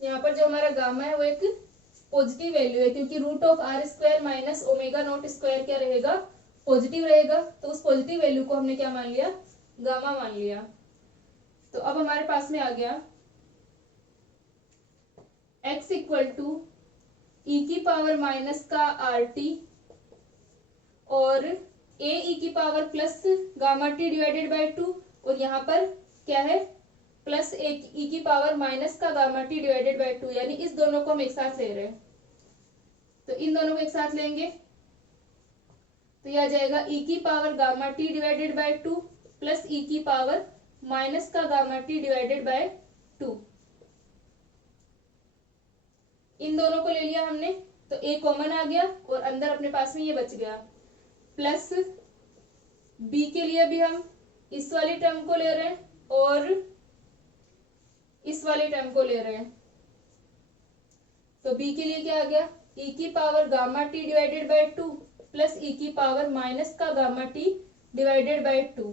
यहाँ पर जो हमारा गामा है वो एक पॉजिटिव वैल्यू है, क्योंकि root of R square minus omega naught square क्या रहेगा, पॉजिटिव रहेगा। तो उस पॉजिटिव वैल्यू को हमने क्या मान लिया, गामा मान लिया। तो अब हमारे पास में आ गया x इक्वल टू e की पावर माइनस का आर टी और a e की power plus gamma T divided by 2, और यहाँ पर क्या है, प्लस ए ई की पावर माइनस का गामा टी डिवाइडेड बाय 2, यानी इस दोनों को हम एक साथ ले रहे हैं। तो इन दोनों को एक साथ लेंगे तो यह आ जाएगा e की power gamma T divided by 2 plus e की पावर माइनस का गामा टी डिवाइडेड बाय 2। इन दोनों को ले लिया हमने, तो a कॉमन आ गया और अंदर अपने पास में ये बच गया। प्लस b के लिए भी हम इस वाली टर्म को ले रहे हैं और इस वाले टर्म को ले रहे हैं। तो b के लिए क्या आ गया, e की power gamma t divided by 2 plus e की पावर माइनस का gamma t divided by 2।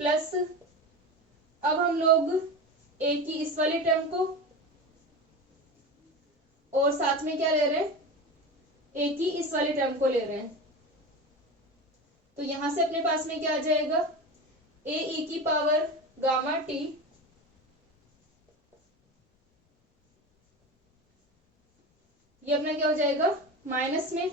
Plus अब हम लोग a की इस वाली टर्म को और साथ में क्या ले रहे हैं, a की इस वाली टर्म को ले रहे हैं। तो यहां से अपने पास में क्या आ जाएगा, a e की पावर गामा t ये अपना क्या हो जाएगा, माइनस में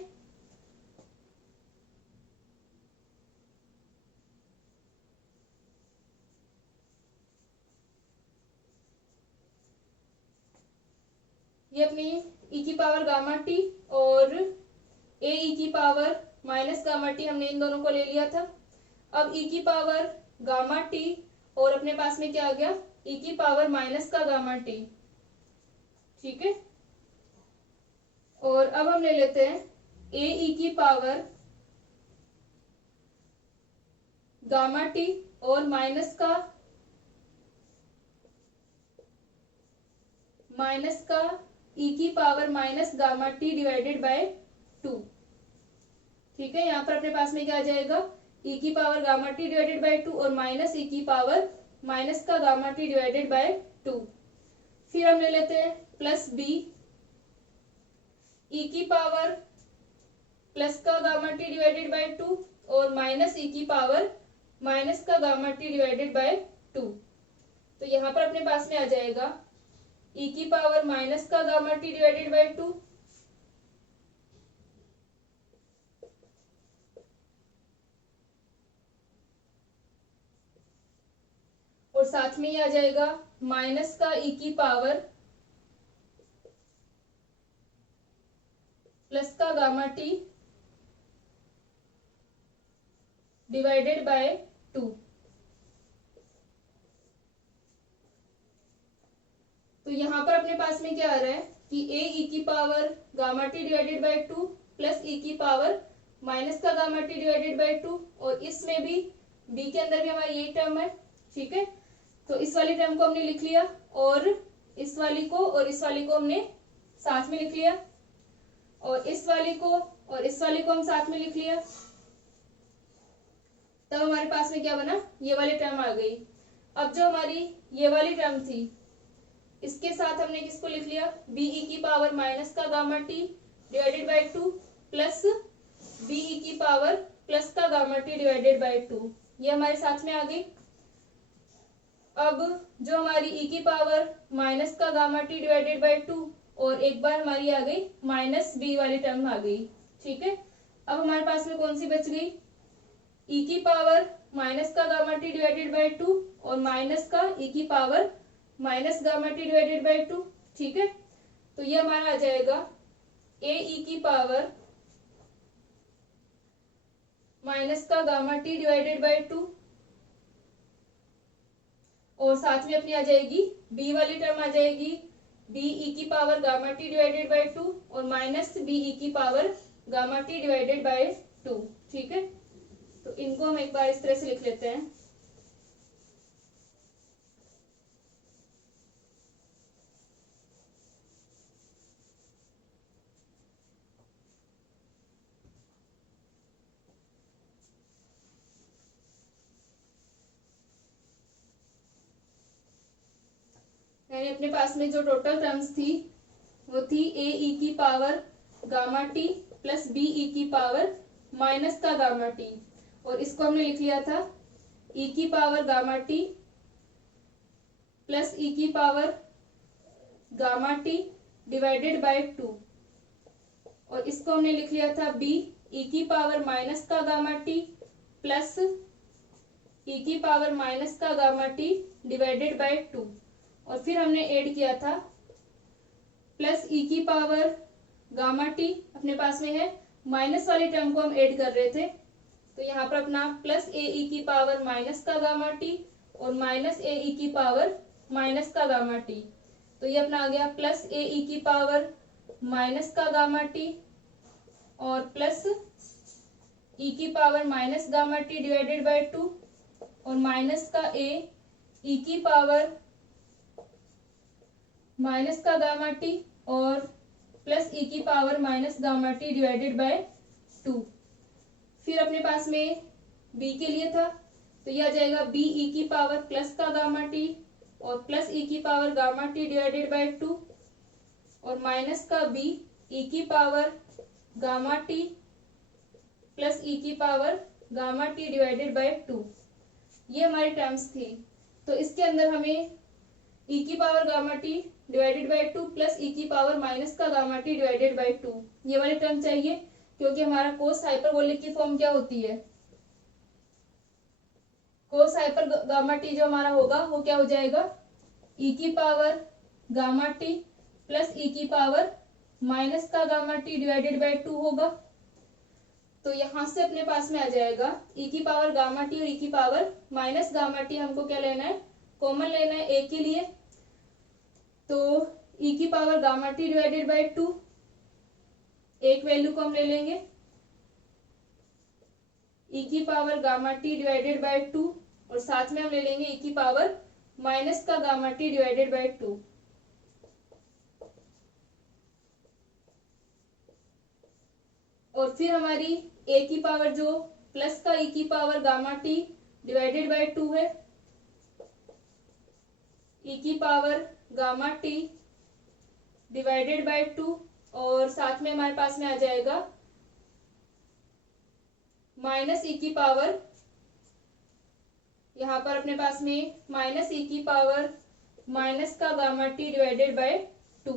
ये अपनी e की पावर गामा टी और a e की पावर माइनस गामा टी, हमने इन दोनों को ले लिया था। अब e की पावर गामा टी और अपने पास में क्या आ गया, e की पावर माइनस का गामा टी, ठीक है। और अब हम ले लेते हैं a e की पावर गामा टी और माइनस का e की power minus gamma T divided by 2, ठीक है। यहाँ पर अपने पास में क्या आ जाएगा, e की power gamma T divided by 2 और माइनस e की पावर माइनस का गामा टी डिवाइडेड बाय 2। फिर हम ले लेते हैं प्लस बी ई की पावर प्लस का गामा टी डिवाइडेड बाय 2 और माइनस ई की पावर माइनस का गामा टी डिवाइडेड बाय 2। तो यहाँ पर अपने पास में आ जाएगा ई की पावर माइनस का गामा टी डिवाइडेड बाय 2 और साथ में ही आ जाएगा माइनस का ई की पावर प्लस का गामा टी डिवाइडेड बाय 2। तो यहाँ पर अपने पास में क्या आ रहा है कि ए ई की power gamma T divided by 2 plus ई की पावर माइनस का गामा टी डिवाइडेड बाय 2 और इसमें भी बी के अंदर भी हमारी यही टर्म है। ठीक है, तो इस वाली टर्म को हमने लिख लिया और इस वाली को और इस वाली को हमने साथ में लिख लिया और इस वाली को और इस वाली को हम साथ में लिख लिया। तब हमारे पास में क्या बना, ये वाली टर्म आ गई। अब जो हमारी ये वाली टर्म थी इसके साथ हमने किसको लिख लिया, बी ई की पावर माइनस का gamma T divided by 2 plus B E की पावर प्लस का गामा टी डिवाइडेड बाय 2। ये हमारे साथ में आ गई। अब जो हमारी ई की पावर माइनस का गामा टी डिवाइडेड बाय 2 और एक बार हमारी आ गई माइनस बी वाली टर्म आ गई। ठीक है, अब हमारे पास में कौन सी बच गई, ई की पावर माइनस का गामा टी डिवाइडेड बाय 2 और माइनस का ई की power minus gamma T divided by 2। ठीक है, तो ये हमारा आ जाएगा ए ई की पावर माइनस का गामा टी डिवाइडेड बाय 2 और साथ में अपनी आ जाएगी बी वाली टर्म आ जाएगी बी ई की power gamma T divided by 2 और माइनस बी ई की power gamma T divided by 2। ठीक है, तो इनको हम एक बार इस तरह से लिख लेते हैं। यानी अपने पास में जो टोटल टर्म्स थी वो थी ए ई की power gamma T plus B E की पावर माइनस का गामा टी और इसको हमने लिख लिया था ई की पावर गामा टी प्लस ई की power gamma T divided by 2 और इसको हमने लिख लिया था बी ई की पावर माइनस का गामा टी प्लस ई की पावर माइनस का गामा टी डिवाइडेड बाय 2 और फिर हमने ऐड किया था प्लस ई की पावर गामा टी अपने पास में है, माइनस वाली टर्म को हम ऐड कर रहे थे तो यहाँ पर अपना प्लस ए ई की पावर माइनस का गामा टी और माइनस ए ई की पावर माइनस का गामा टी। तो ये अपना आ गया प्लस ए ई की पावर माइनस का गामा टी और प्लस ई की power minus gamma T divided by 2 और माइनस का ए ई की पावर माइनस का गामा टी और प्लस ई की power minus gamma T divided by 2। फिर अपने पास में बी के लिए था तो यह आ जाएगा बी ई की पावर प्लस का गामा टी और प्लस ई की power gamma T divided by 2 और माइनस का बी ई की पावर गामा टी प्लस ई की power gamma T divided by 2। ये हमारी टर्म्स थी। तो इसके अंदर हमें ई की power gamma T divided by 2 plus ई की पावर माइनस का गामा टी डिवाइडेड बाय 2 ये वाली टर्म चाहिए क्योंकि हमारा कोस हाइपरबोलिक की फॉर्म क्या होती है, कोस हाइपर गामा टी जो हमारा होगा वो क्या हो जाएगा ई की पावर गामा टी प्लस ई की पावर माइनस का गामा टी डिवाइडेड बाय 2 होगा। तो यहां से अपने पास में आ जाएगा ई की पावर गामा टी और ई की पावर माइनस गामा टी हमको क्या लेना है, कॉमन लेना है ए के लिए। तो ई की power gamma T divided by 2 एक वैल्यू को हम ले लेंगे ई की power gamma T divided by 2 और साथ में हम ले लेंगे ई की पावर माइनस का गामा टी डिवाइडेड बाय 2। और फिर हमारी ए की पावर जो प्लस का ई की power gamma T divided by 2 है ई की power gamma T divided by 2 और साथ में हमारे पास में आ जाएगा माइनस ई की पावर, यहाँ पर अपने पास में माइनस ई की पावर माइनस का गामा टी डिवाइडेड बाय 2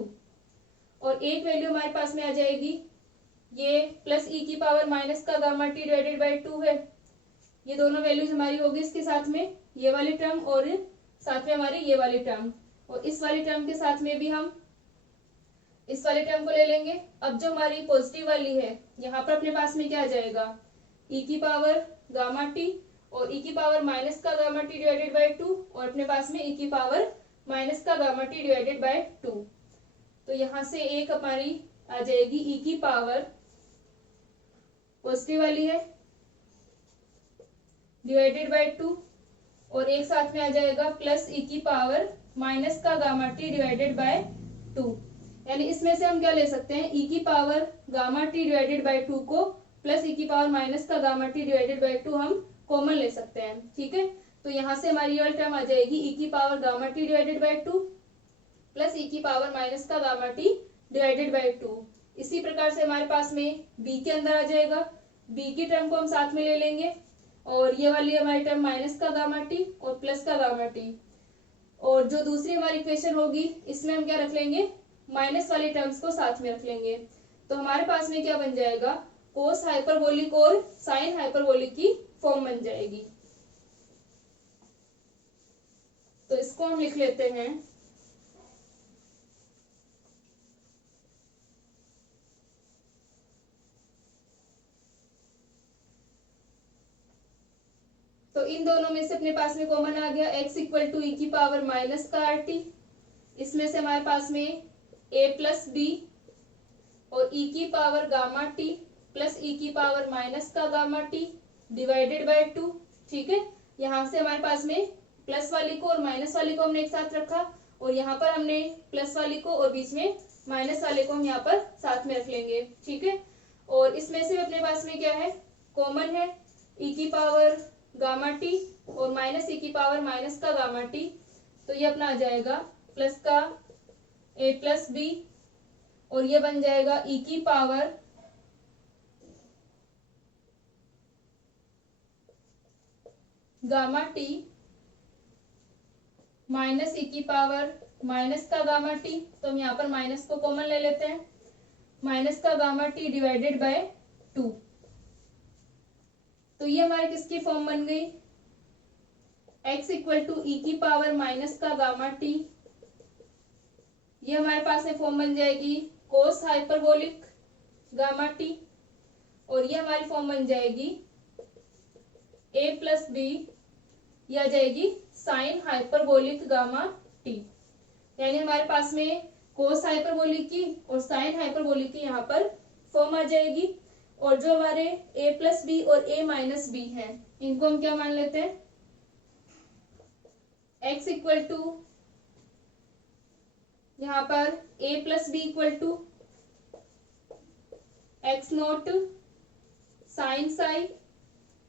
और एक वैल्यू हमारे पास में आ जाएगी ये प्लस ई की पावर माइनस का गामा टी डिवाइडेड बाय 2 है। ये दोनों वैल्यूज हमारी होगी इसके साथ में ये वाली टर्म और साथ में हमारी ये वाली टर्म, और इस वाली टर्म के साथ में भी हम इस वाली टर्म को ले लेंगे। अब जो हमारी पॉजिटिव वाली है यहाँ पर अपने पास में क्या आ जाएगा ई की पावर गामा टी और ई की पावर माइनस का गामा टी डिवाइडेड बाय 2 और अपने पास में ई की पावर माइनस का गामा टी डिवाइडेड बाय 2। तो यहाँ से एक हमारी आ जाएगी ई की पावर पॉजिटिव वाली है डिवाइडेड बाय 2 और एक साथ में आ जाएगा प्लस ई की पावर माइनस का गामा टी डिवाइडेड बाय 2। यानी इसमें से हम क्या ले सकते हैं ई की power gamma T divided by 2 को प्लस ई की पावर माइनस का गामा टी डिवाइडेड बाय 2 हम कॉमन ले सकते हैं। ठीक है, तो यहाँ से हमारी ये टर्म आ जाएगी ई की power gamma T divided by 2 plus ई की पावर माइनस का गामा टी डिवाइडेड बाय 2। इसी प्रकार से हमारे पास में बी के अंदर आ जाएगा, बी की टर्म को हम साथ में ले लेंगे और ये वाली हमारी टर्म माइनस का गामा टी और प्लस का गामा टी, और जो दूसरी हमारी इक्वेशन होगी इसमें हम क्या रख लेंगे माइनस वाली टर्म्स को साथ में रख लेंगे। तो हमारे पास में क्या बन जाएगा कोस हाइपरबोलिक और साइन हाइपरबोलिक की फॉर्म बन जाएगी। तो इसको हम लिख लेते हैं तो इन दोनों में से अपने पास में कॉमन आ गया x इक्वल टू ई की पावर माइनस का आर टी, इसमें से हमारे पास में a प्लस बी और e की power gamma T plus e की पावर माइनस का गामा टी डिवाइडेड बाय 2। ठीक है, यहाँ से हमारे पास में प्लस वाली को और माइनस वाली को हमने एक साथ रखा और यहाँ पर हमने प्लस वाली को और बीच में माइनस वाले को हम यहाँ पर साथ में रख लेंगे। ठीक है, और इसमें से अपने पास में क्या है कॉमन है e की पावर गामा टी और माइनस ई की पावर माइनस का गामा टी, तो ये अपना आ जाएगा प्लस का a प्लस बी और ये बन जाएगा ई की पावर गामा टी माइनस ई की पावर माइनस का गामा टी, तो हम यहाँ पर माइनस को कॉमन ले लेते हैं, माइनस का गामा टी डिवाइडेड बाय 2। तो ये हमारे किसकी फॉर्म बन गई x इक्वल टू ई की पावर माइनस का गामा टी, ये हमारे पास में फॉर्म बन जाएगी कोस हाइपरबोलिक गामा टी और ये हमारी फॉर्म बन जाएगी a प्लस बी, ये आ जाएगी साइन हाइपरबोलिक गामा टी। यानी हमारे पास में कोस हाइपरबोलिक की और साइन हाइपरबोलिक की यहाँ पर फॉर्म आ जाएगी, और जो हमारे a प्लस बी और a माइनस बी है इनको हम क्या मान लेते हैं x इक्वल टू यहाँ पर a plus B equal to x naught sine psi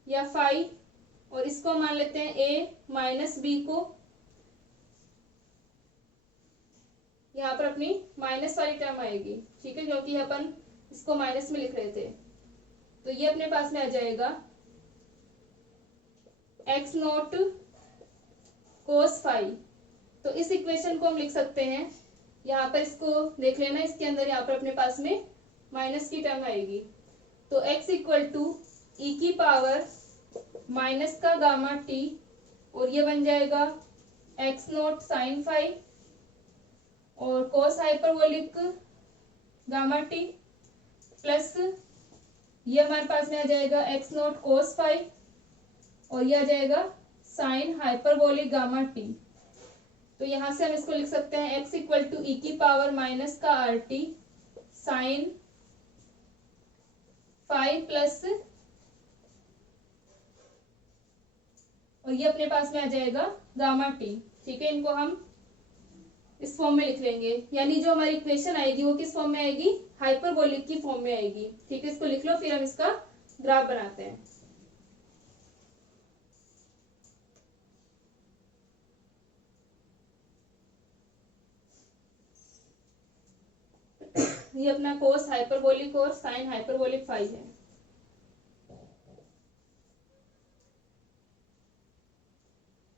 या फाई, और इसको मान लेते हैं a माइनस बी को यहाँ पर अपनी माइनस वाली टर्म आएगी। ठीक है, क्योंकि अपन इसको माइनस में लिख रहे थे, तो ये अपने पास में आ जाएगा एक्स नोट कोस फाई। तो इस इक्वेशन को हम लिख सकते हैं, यहाँ पर इसको देख लेना, इसके अंदर यहाँ पर अपने पास में माइनस की टर्म आएगी, तो x इक्वल टू ई की पावर माइनस का गामा टी और ये बन जाएगा एक्स नोट साइन फाई और cos hyperbolic gamma T plus ये हमारे पास में आ जाएगा एक्स नोट कोस फाई और ये आ जाएगा साइन हाइपरबोलिक गामा टी। तो यहाँ से हम इसको लिख सकते हैं x इक्वल टू ई की पावर माइनस का R T sine phi plus और ये अपने पास में आ जाएगा गामा टी। ठीक है, इनको हम इस फॉर्म में लिख लेंगे, यानी जो हमारी इक्वेशन आएगी वो किस फॉर्म में आएगी हाइपरबोलिक की फॉर्म में आएगी। ठीक है, इसको लिख लो, फिर हम इसका ग्राफ बनाते हैं। ये अपना कोस हाइपरबोलिक और साइन हाइपरबोलिक फाई है।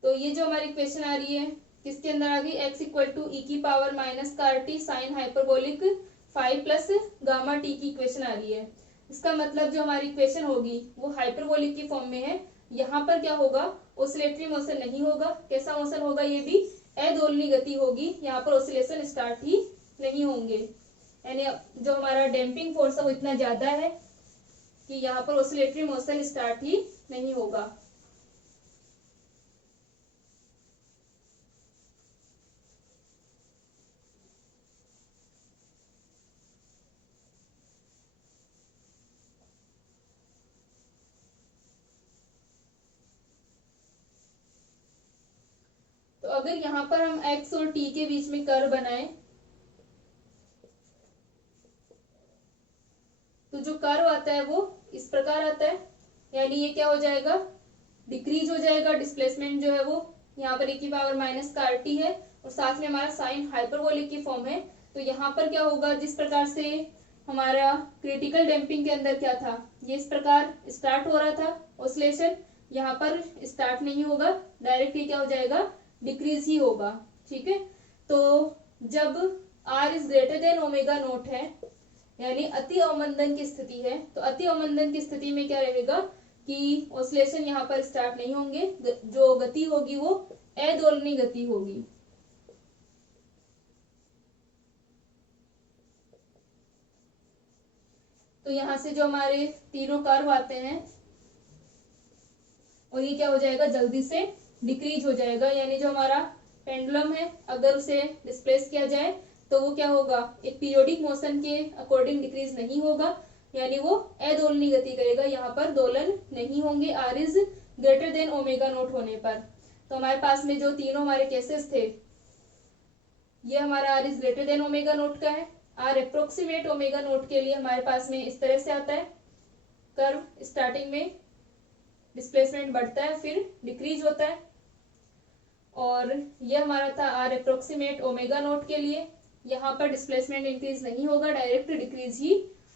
तो ये जो हमारी इक्वेशन आ रही है किसके अंदर आ गई, x इक्वल टू ई की power minus car T sine hyperbolic five plus gamma T की इक्वेशन आ रही है। इसका मतलब जो हमारी इक्वेशन होगी वो हाइपरबोलिक की फॉर्म में है। यहाँ पर क्या होगा, ऑसिलेटरी मोशन नहीं होगा। कैसा मोशन होगा, ये भी अदोलनी गति होगी। यहाँ पर ऑसिलेशन स्टार्ट ही नहीं होंगे, यानी जो हमारा डैम्पिंग फोर्स है वो इतना ज्यादा है कि यहाँ पर ऑसिलेटरी मोशन स्टार्ट ही नहीं होगा। तो अगर यहाँ पर हम x और t के बीच में कर्व बनाए तो जो कर्व आता है वो इस प्रकार आता है, यानी ये क्या हो जाएगा, डिक्रीज हो जाएगा। डिस्प्लेसमेंट जो है वो यहाँ पर e की पावर माइनस कार टी है और साथ में हमारा साइन हाइपरबोलिक की फॉर्म है। तो यहाँ पर क्या होगा, जिस प्रकार से हमारा क्रिटिकल डैम्पिंग के अंदर क्या था, ये इस प्रकार स्टार्ट हो रहा था ऑसिलेशन, यहाँ पर स्टार्ट नहीं होगा, डायरेक्ट ये क्या हो जाएगा, डिक्रीज ही होगा। ठीक है, तो जब r is greater than omega naught है, यानी अति अवमंदन की स्थिति है, तो अति अवमंदन की स्थिति में क्या रहेगा कि ऑसिलेशन यहाँ पर स्टार्ट नहीं होंगे, जो गति होगी वो अदोलनी गति होगी। तो यहाँ से जो हमारे तीनों कर्व आते हैं और ये क्या हो जाएगा, जल्दी से डिक्रीज हो जाएगा, यानी जो हमारा पेंडुलम है अगर उसे डिस्प्लेस किया जाए तो वो क्या होगा, एक पीरियोडिक मोशन के अकॉर्डिंग डिक्रीज नहीं होगा, यानी वो अदोलनी गति करेगा, यहाँ पर दोलन नहीं होंगे r is greater than omega note होने पर। तो हमारे पास में जो तीनों हमारे केसेस थे, ये हमारा r is greater than omega note का है। r अप्रोक्सीमेट ओमेगा नोट के लिए हमारे पास में इस तरह से आता है कर्व, स्टार्टिंग में डिस्प्लेसमेंट बढ़ता है फिर डिक्रीज होता है, और ये हमारा था r अप्रोक्सीमेट ओमेगा नोट के लिए, यहाँ पर डिस्प्लेसमेंट इंक्रीज नहीं होगा, डायरेक्ट डिक्रीज ही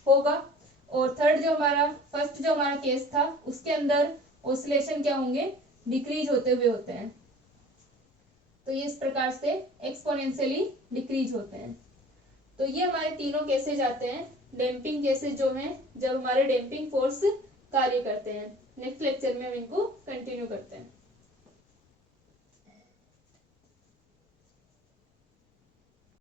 होगा। और थर्ड जो हमारा फर्स्ट जो हमारा केस था उसके अंदर ऑसिलेशन क्या होंगे, डिक्रीज होते हुए होते हैं। तो ये इस प्रकार से एक्सपोनेंशियली डिक्रीज होते हैं। तो ये हमारे तीनों केसेज आते हैं, डैम्पिंग केसेज जो हैं जब हमारे डैम्पिंग फोर्स कार्य करते हैं। नेक्स्ट लेक्चर में हम इनको कंटिन्यू करते हैं।